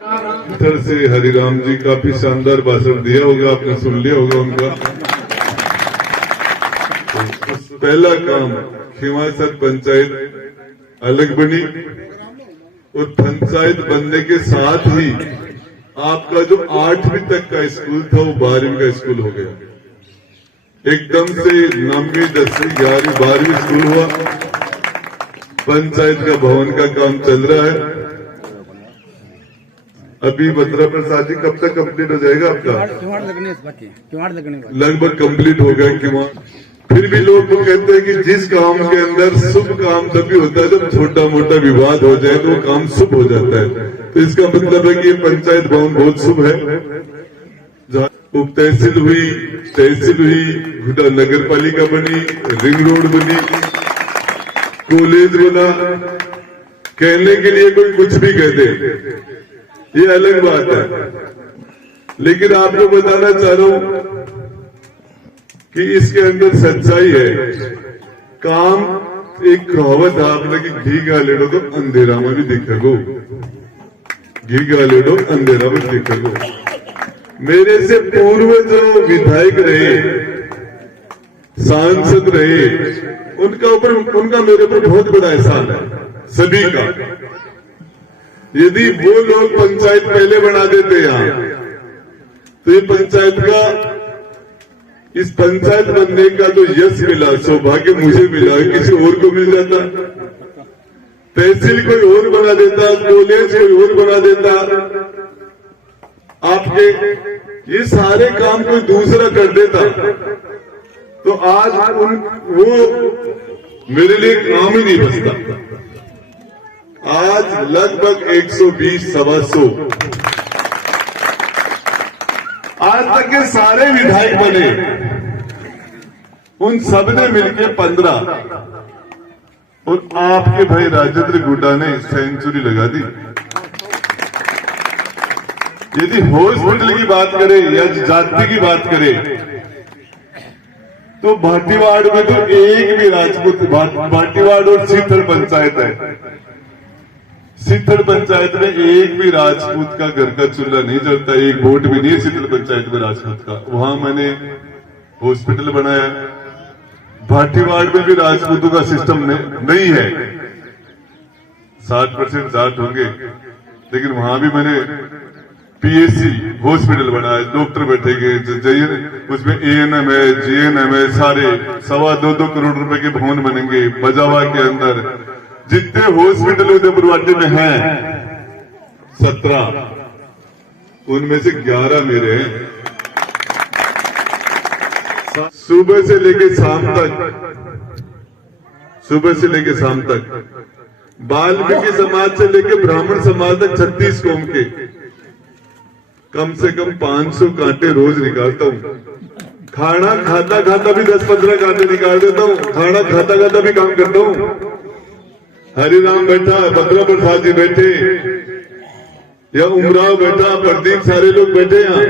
इधर से हरिराम जी काफी शानदार भाषण दिया होगा, आपने सुन लिया होगा उनका। तो पहला काम खींवासर पंचायत अलग बनी और पंचायत बनने के साथ ही आपका जो 8वीं तक का स्कूल था वो 12वीं का स्कूल हो गया। एकदम से 9वीं 10वीं 11वीं 12वीं स्कूल हुआ। पंचायत का भवन का काम चल रहा है। अभी बत्रा प्रसाद जी कब तक कंप्लीट हो जाएगा आपका? लगभग कंप्लीट हो गया। क्यों फिर भी लोग तो कहते हैं कि जिस काम के अंदर शुभ काम तभी होता है जब छोटा मोटा विवाद हो जाए तो वो काम शुभ हो जाता है। तो इसका मतलब है कि पंचायत भवन बहुत शुभ है। जहाँ उप तहसील हुई, तहसील हुई, घुटा नगर पालिका बनी, रिंग रोड बनी, कॉलेज बना। कहने के लिए कोई कुछ भी कह दे, ये अलग बात है। लेकिन आपको बताना चाह रहा हूं कि इसके अंदर सच्चाई है। काम एक कहावत है आपने कि घी गालेडो तो अंधेरा में भी दिखेगो, घी गालेडो अंधेरा में दिखेगो। मेरे से पूर्व जो विधायक रहे, सांसद रहे, उनका मेरे पर बहुत बड़ा एहसान है, सभी का। यदि वो लोग पंचायत पहले बना देते यहाँ तो ये पंचायत का, इस पंचायत बनने का जो यश मिला, सौभाग्य मुझे मिला, किसी और को मिल जाता। तहसील कोई और बना देता, कॉलेज कोई और बना देता, आपके ये सारे काम कोई दूसरा कर देता तो आज वो मेरे लिए काम ही नहीं बचता। आज लगभग 120 सवा 100 आज तक के सारे विधायक बने, उन सब ने मिलकर 15 और आपके भाई राजेंद्र गुड्डा ने सेंचुरी लगा दी। यदि हॉस्पिटल की बात करें या जाति की बात करें तो भाटीवाड़ में तो एक भी राजपूत, भाटीवाड़ और सीथल पंचायत है, सीथल पंचायत में एक भी राजपूत का घर का चूल्हा नहीं जलता, एक वोट भी नहीं है सीथल पंचायत में राजपूत का। वहां मैंने हॉस्पिटल बनाया। भाटीवाड़ में भी राजपूतों का सिस्टम नहीं है, 60% जाट होंगे, लेकिन वहां भी मैंने पीएससी हॉस्पिटल बनाया, डॉक्टर बैठेंगे, उसमें एएनएम है, जीएनएम है, सारे 2.25 करोड़ रुपए के भवन बनेंगे। बजावा के अंदर जितने हॉस्पिटल उदयपुरवाटी में हैं 17, उनमें से 11 मेरे हैं। सुबह से लेके शाम तक, सुबह से लेके शाम तक वाल्मीकि समाज से लेके ब्राह्मण समाज तक 36 कौम के कम से कम 500 कांटे रोज निकालता हूँ। खाना खाता खाता भी 10-15 कांटे निकाल देता हूँ। खाना खाता खाता भी काम करता हूँ। हरिराम बैठा, बत्रा प्रसाद जी बैठे या उमराव बैठा, प्रदीप, सारे लोग बैठे यहाँ।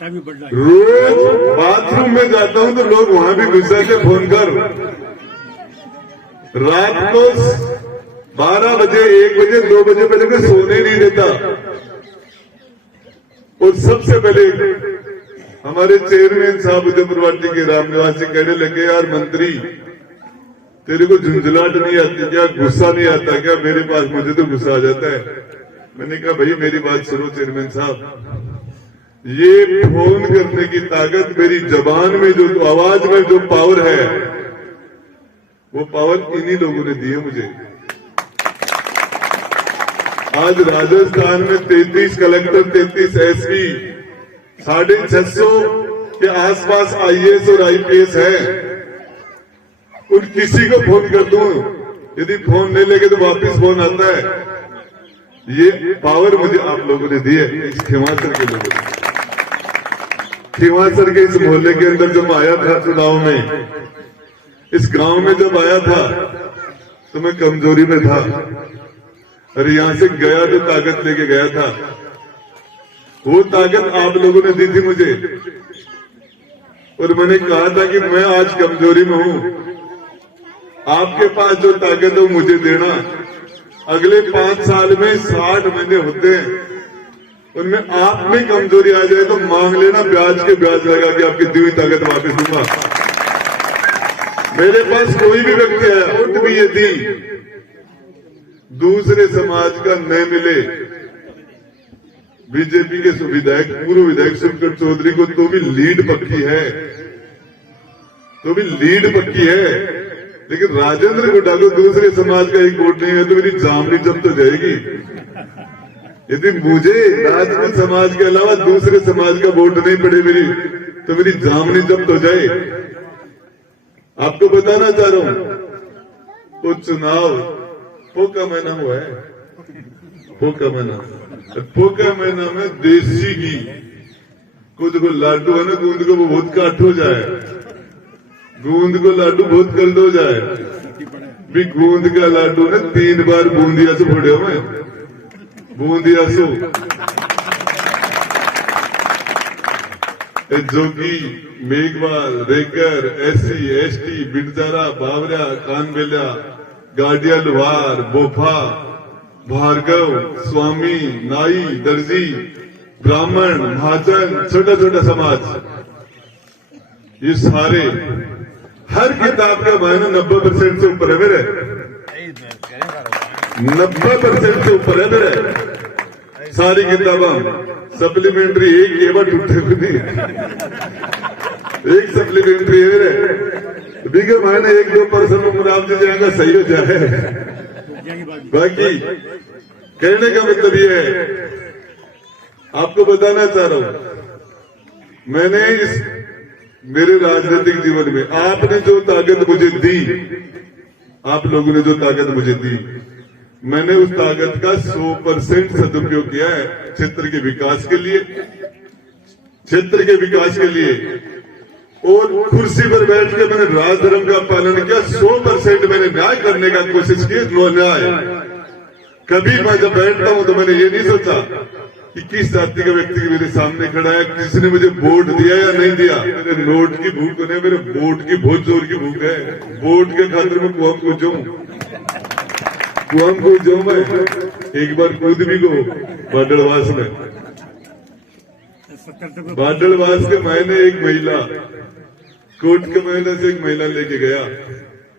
रोज बाथरूम में जाता हूँ तो लोग वहां भी घुस जाते, फोन कर। रात को 12 बजे, 1 बजे, 2 बजे पहले कोई सोने नहीं देता। और सबसे पहले हमारे चेयरमैन साहब उदयपुरवाटी के रामनिवास जी कहने लगे, यार मंत्री तेरे को झुंझलाहट नहीं आती क्या, गुस्सा नहीं आता क्या? मेरे पास मुझे तो गुस्सा आ जाता है। मैंने कहा भाई मेरी बात सुनो चेयरमैन साहब, ये फोन करने की ताकत मेरी जबान में, जो आवाज में जो पावर है, वो पावर इन्हीं लोगों ने दी है मुझे। आज राजस्थान में 33 कलेक्टर, 33 एसपी, 650 के आसपास आईएएस और आईपीएस है। उन किसी को फोन कर दूं, यदि फोन नहीं लेके तो वापस फोन आता है। ये पावर मुझे आप लोगों ने दी है, इस खींवासर के लोगों ने। खींवासर के इस मोहल्ले के अंदर जब आया था चुनाव में, इस गांव में जब आया था तो मैं कमजोरी में था। अरे यहां से गया तो ताकत लेके गया था। वो ताकत आप लोगों ने दी थी मुझे, और मैंने कहा था कि मैं आज कमजोरी में हूं, आपके पास जो ताकत है वो मुझे देना। अगले 5 साल में 60 महीने होते हैं, उनमें आप में कमजोरी आ जाए तो मांग लेना, ब्याज के ब्याज लगा के आपकी दी हुई ताकत वापस दूंगा। मेरे पास कोई भी व्यक्ति है, वोट भी यदि दूसरे समाज का न मिले, बीजेपी के विधायक, पूर्व विधायक सुखकर चौधरी को तो भी लीड पक्की है, लेकिन राजेंद्र गुड्डा को दूसरे समाज का एक वोट नहीं है तो मेरी जामनी जब्त हो जाएगी। यदि मुझे राजपूत समाज के अलावा दूसरे समाज का वोट नहीं पड़े मेरी, तो मेरी जामनी जब्त हो जाए। आपको बताना चाह रहा हूं, वो चुनाव पोका महीना हुआ है, पोका महीना में देसी घी को जो लाडू है ना, गूंद को वो बहुत काट हो जाए, गूंद को लाडू बहुत गलत हो जाए भी। गूंद का लाडू ने 3 बार बूंदिया से फोड़े हो, मैं बूंदिया सो जोगी, मेघवाल, रेकर, SC, ST, बिटजारा, बावरिया, कानबेलिया, गाडिया, लोहार, बोफा, भार्गव, स्वामी, नाई, दर्जी, ब्राह्मण, महाजन, छोटा छोटा समाज, ये सारे हर किताब का मायना 90% से ऊपर है मेरे, 90% से ऊपर है मेरे। सारी किताबा सप्लीमेंट्री एक के बाद उठे नहीं, एक सप्लीमेंट्री है मेरे, बिगे मायने 1-2% मुराब जी जाएगा, सही हो जाए। बाकी कहने का मतलब ये है, आपको बताना चाह रहा हूं, मैंने इस मेरे राजनीतिक जीवन में आपने जो ताकत मुझे दी, आप लोगों ने जो ताकत मुझे दी, मैंने उस ताकत का 100% सदुपयोग किया है क्षेत्र के विकास के लिए, और कुर्सी पर बैठ के मैंने राजधर्म का पालन किया। 100% मैंने न्याय करने का कोशिश की, न्याय। कभी मैं जब बैठता हूं तो मैंने ये नहीं सोचा कि किस जाति का व्यक्ति मेरे सामने खड़ा है, किसने मुझे वोट दिया या नहीं दिया। मेरे नोट की भूख नहीं, मेरे वोट की बहुत जोर की भूख है। वोट के खातिर में कुआं को जाऊं मैं, एक बार कूद भी गो बाडलवास में। बाडलवास के मैंने एक महिला, कोर्ट के महिला से एक महिला लेके गया,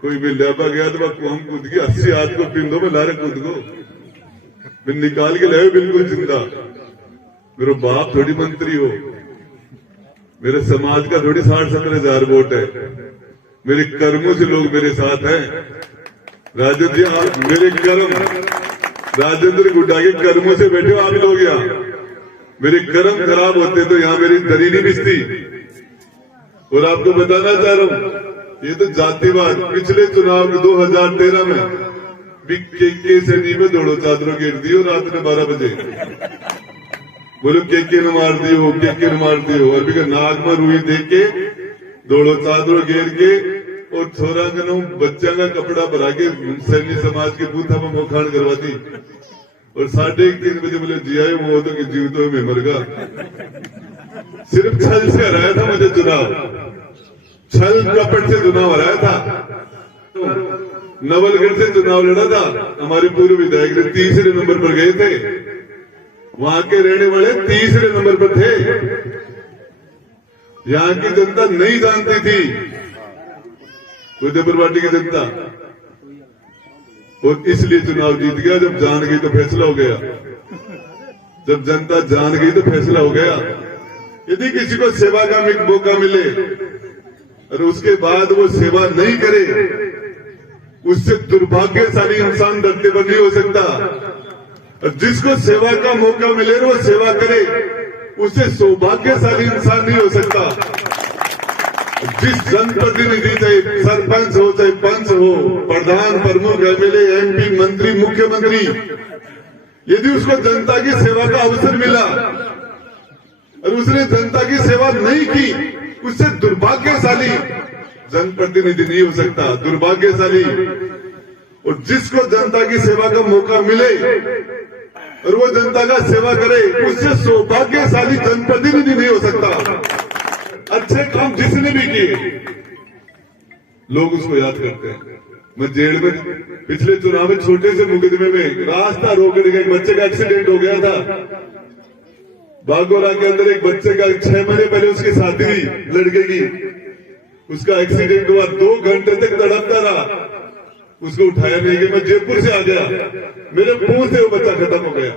कोई मिल्यापा गया तो वह कुआं कूद गया, 80 हाथ को पिंदो में लारे कूद गो, मैं निकाल के लाए बिल्कुल जिंदा। मेरा बाप थोड़ी मंत्री हो, मेरे समाज का थोड़ी 60-70 हजार वोट है, मेरे कर्मों से लोग मेरे साथ हैं। राजेंद्र जी, आप मेरे कर्म, राजेंद्र गुड्डा के कर्मों से बैठे हो आप लोग यहाँ। मेरे कर्म खराब होते तो यहाँ मेरी दरी नहीं बिछती। और आपको बताना चाह रहा हूँ, ये तो जातिवाद, पिछले चुनाव 2013 में भी के सैनी में दौड़ो चादरों घेर दी और रात में 12 बजे बोलो के न मार दियो, के न मार दियो, और भी नाग में रुई देख के दौड़ो चादरों घेर के, और छोरा गनो बच्चा का कपड़ा भरा के सैनी समाज के बूथा में मोखान करवा दी, और 1:30 बजे बोले जिया वो तो जीवतो में मर गया। सिर्फ छल से हराया था मुझे चुनाव, छल कपट से चुनाव हराया था। नवलगढ़ से चुनाव लड़ा था, हमारे पूर्व विधायक ने 3रे नंबर पर गए थे, वहां के रहने वाले 3रे नंबर पर थे। यहाँ की जनता नहीं जानती थी, उदयपुर पार्टी की जनता, और इसलिए चुनाव जीत गया। जब जान गई तो फैसला हो गया, जब जनता जान गई तो फैसला हो गया। यदि किसी को सेवा का मौका मिले और उसके बाद वो सेवा नहीं करे, उससे दुर्भाग्यशाली इंसान धरती पर नहीं हो सकता। और जिसको सेवा का मौका मिले वो सेवा करे, उससे सौभाग्यशाली इंसान नहीं हो सकता। जिस जनप्रतिनिधि, चाहे सरपंच हो, चाहे पंच हो, प्रधान, प्रमुख, MLA, MP, मंत्री, मुख्यमंत्री, यदि उसको जनता की सेवा का अवसर मिला और उसने जनता की सेवा नहीं की, उससे दुर्भाग्यशाली जनप्रतिनिधि नहीं हो सकता, दुर्भाग्यशाली। और जिसको जनता की सेवा का मौका मिले और वो जनता का सेवा करे, उससे सौभाग्यशाली जनप्रतिनिधि नहीं हो सकता। अच्छे काम जिसने भी किए लोग उसको याद करते हैं, मैं जेल में पिछले चुनाव में छोटे से मुकदमे में रास्ता रोक दिया, एक बच्चे का एक्सीडेंट हो गया था बागोरा के अंदर, एक बच्चे का 6 महीने पहले उसकी शादी हुई लड़के की, उसका एक्सीडेंट हुआ, 2 घंटे तक तड़पता रहा, उसको उठाया नहीं गया। मैं जयपुर से आ गया, मेरे मुंह से वो बच्चा खत्म हो गया।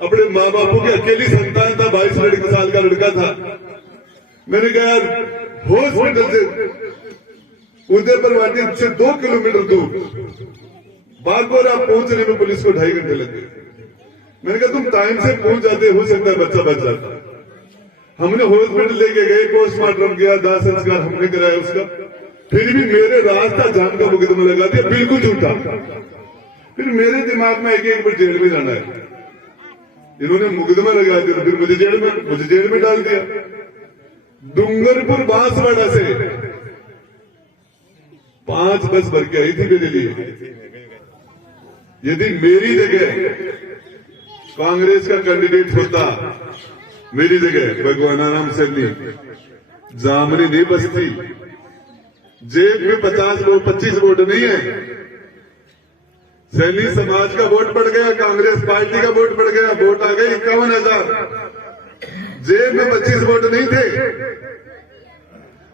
अपने माँ बापों की अकेली संतान था, 22 साल का लड़का था। मैंने कहा यार हॉस्पिटल से उदयपुर वाटी से 2 किलोमीटर दूर बागोरा पहुंचने में पुलिस को 2.5 घंटे लग गए। मैंने कहा तुम टाइम से पहुंच जाते, हो सकता है बच्चा बच जाता। हमने हॉस्पिटल लेके गए, पोस्टमार्टम किया, दाह संस्कार हमने कराया उसका, फिर भी मेरे रास्ता जान का मुकदमा लगा दिया, बिल्कुल झूठा। फिर मेरे दिमाग में एक बार जेल में जाना है, इन्होंने मुकदमा लगा दिया, फिर मुझे जेल में डाल दिया। डूंगरपुर बांसवाड़ा से 5 बस भर के आई थी मेरे लिए। यदि मेरी जगह कांग्रेस का कैंडिडेट होता, मेरी जगह भगवानाराम सैनी, जामनी नहीं बसती, जेब में 25 वोट नहीं है, सैनी समाज का वोट पड़ गया, कांग्रेस पार्टी का वोट पड़ गया, वोट आ गए 51,000, जेब में 25 वोट नहीं थे।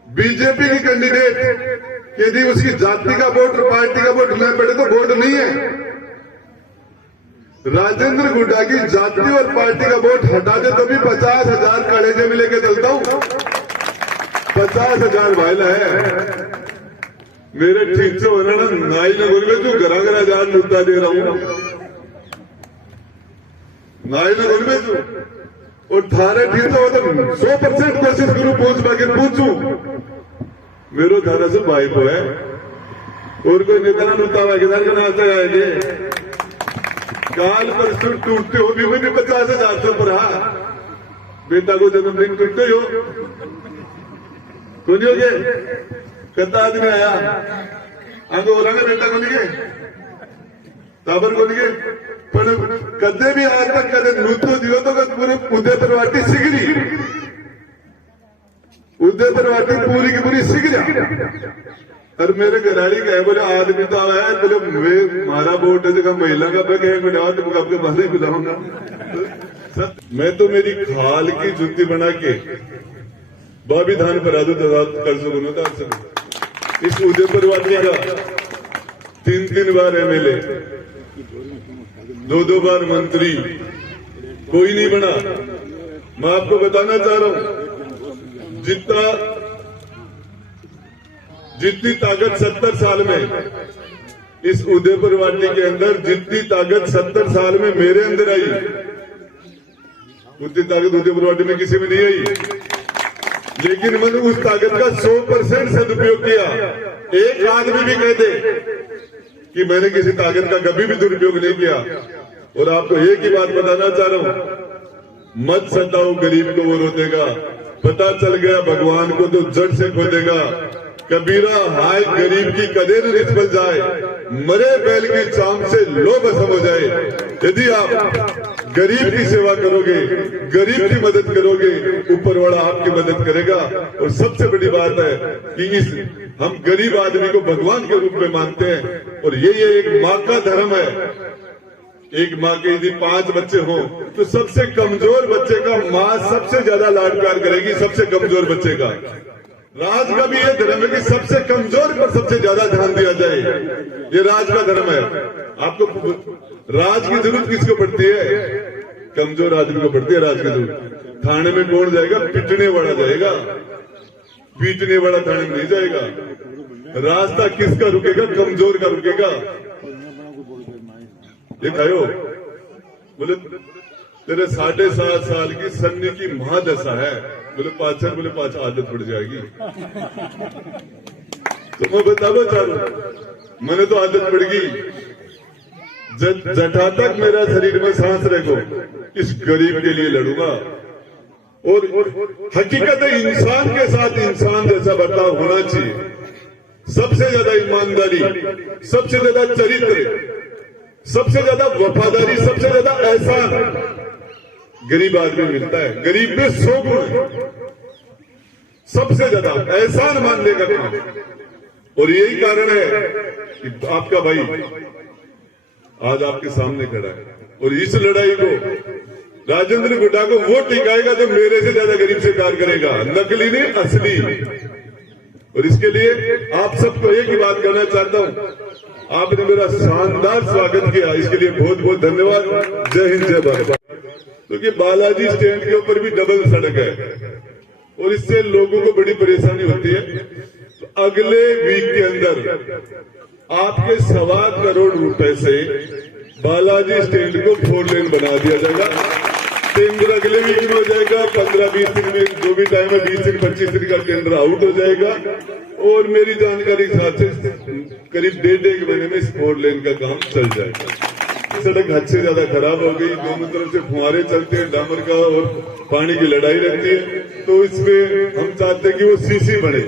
बीजेपी की कैंडिडेट यदि उसकी जाति का वोट और पार्टी का वोट न पड़े तो वोट नहीं है। राजेंद्र गुड्डा की जाति और पार्टी का वोट हटा दे तो भी 50,000 कलेजे में लेके चलता हूं, 50,000 वायला है मेरे। ठीक से होना ना, नाई न बोल में तू घरा जान लुटा दे रहा हूं, नाई न बोल में तू, और थारे ठीक से हो तो 100% कोशिश करूं पहुंच पाके पूछू। मेरो थारा से भाई को है और कोई नेता ना लुटा हुआ किधर ना आता है। काल परसों टूटते हो भी मुझे 50,000 से ऊपर, बेटा को जन्मदिन टूटते हो तो नहीं हो गए, कदा आदमी आया आगे हो रहा बेटा को नहीं गए, ताबर को नहीं गए, पर कदे भी आज तक कदे नृत्य दियो तो पूरे उदयपुर वाटी सिगरी, उदयपुर वाटी पूरी की पूरी सिगरी। और मेरे घराली कहे बोले आदमी तो आया है, बोले मारा वोट है जगह महिला का बैग है, मैंने आज तुमको आपके पास ही बुलाऊंगा। मैं तो मेरी खाल की जूती बना के बाबी धान पर आदू कर सकूं। इस उदयपुर वाटी का 3 बार MLA, 2 बार मंत्री, कोई नहीं बना। मैं आपको बताना चाह रहा हूं, जितनी ताकत 70 साल में इस उदयपुर वाटी के अंदर, जितनी ताकत 70 साल में मेरे अंदर आई, उतनी ताकत उदयपुर वाटी में किसी में नहीं आई। लेकिन मैंने उस ताकत का 100% सदुपयोग किया। एक आदमी भी कह दे कि मैंने किसी ताकत का कभी भी दुरुपयोग नहीं किया। और आपको एक ही बात बताना चाह रहा हूं, मत सताओ गरीब को वो रोतेगा, पता चल गया भगवान को तो जड़ से खोदेगा। कबीरा हाय गरीब की कदेर निष्फल जाए, मरे बैल की चाम से लोभ सम हो जाए। यदि आप गरीब की सेवा करोगे, गरीब की मदद करोगे, ऊपर वाला आपकी मदद करेगा। और सबसे बड़ी बात है कि हम गरीब आदमी को भगवान के रूप में मानते हैं। और ये एक माँ का धर्म है। एक माँ के यदि 5 बच्चे हों तो सबसे कमजोर बच्चे का माँ सबसे ज्यादा लाड प्यार करेगी, सबसे कमजोर बच्चे का। राज का भी ये धर्म है कि सबसे कमजोर पर सबसे ज्यादा ध्यान दिया जाए, ये राज का धर्म है। आपको राज की जरूरत किसको पड़ती है? कमजोर आदमी को पड़ती है राज की जरूरत। थाने में कौन जाएगा? पिटने वाला जाएगा, पीटने वाला थाने में नहीं जाएगा। रास्ता किसका रुकेगा? कमजोर का रुकेगा। ये खायो बोले तेरे 7.5 साल की सन्नी की महादशा है, बोले पाचर, बोले पाच आदत पड़ जाएगी। तो मैं बताना चाह रहा हूं, मैंने तो आदत पड़ गई। जटा तक मेरा शरीर में सांस रहेगा, इस गरीब के लिए लड़ूंगा। और हकीकत है इंसान के साथ इंसान जैसा बर्ताव होना चाहिए। सबसे ज्यादा ईमानदारी, सबसे ज्यादा चरित्र, सबसे ज्यादा वफादारी, सबसे ज्यादा एहसान गरीब आदमी मिलता है। गरीब में 100 गुण है। सबसे ज्यादा एहसान मानने का काम, और यही कारण है कि आपका भाई आज आपके सामने खड़ा है। और इस लड़ाई को राजेंद्र गुड्डा को वो टिकाएगा तो मेरे से ज्यादा गरीब से प्यार करेगा, नकली नहीं असली। और इसके लिए आप सबको एक ही बात कहना चाहता हूं, आपने मेरा शानदार स्वागत किया, इसके लिए बहुत बहुत धन्यवाद। जय हिंद जय भारत। क्योंकि बालाजी स्टैंड के ऊपर भी डबल सड़क है और इससे लोगों को बड़ी परेशानी होती है। तो अगले वीक के अंदर आपके 1.25 करोड़ रुपए से बालाजी स्टैंड को 4 लेन बना दिया जाएगा। टेंडर अगले वीक में हो जाएगा, 15-20 दिन में, जो भी टाइम है 20 दिन 25 दिन का टेंडर आउट हो जाएगा। और मेरी जानकारी के हिसाब से करीब 1.5 महीने में इस 4 लेन का काम चल जाएगा। सड़क हद से ज्यादा खराब हो गई, दोनों तरफ से फुहारे चलते हैं, डामर का और पानी की लड़ाई रहती है। तो इसमें हम चाहते हैं कि वो सीसी बने,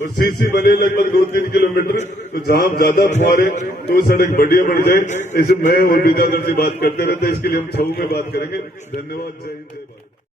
और सीसी बने लगभग 2-3 किलोमीटर, तो जहां ज्यादा फुहारे तो सड़क बढ़िया बन जाए। ऐसे मैं और विद्याधर से बात करते रहते हैं, इसके लिए हम छऊ में बात करेंगे। धन्यवाद। जय हिंद जय भारत।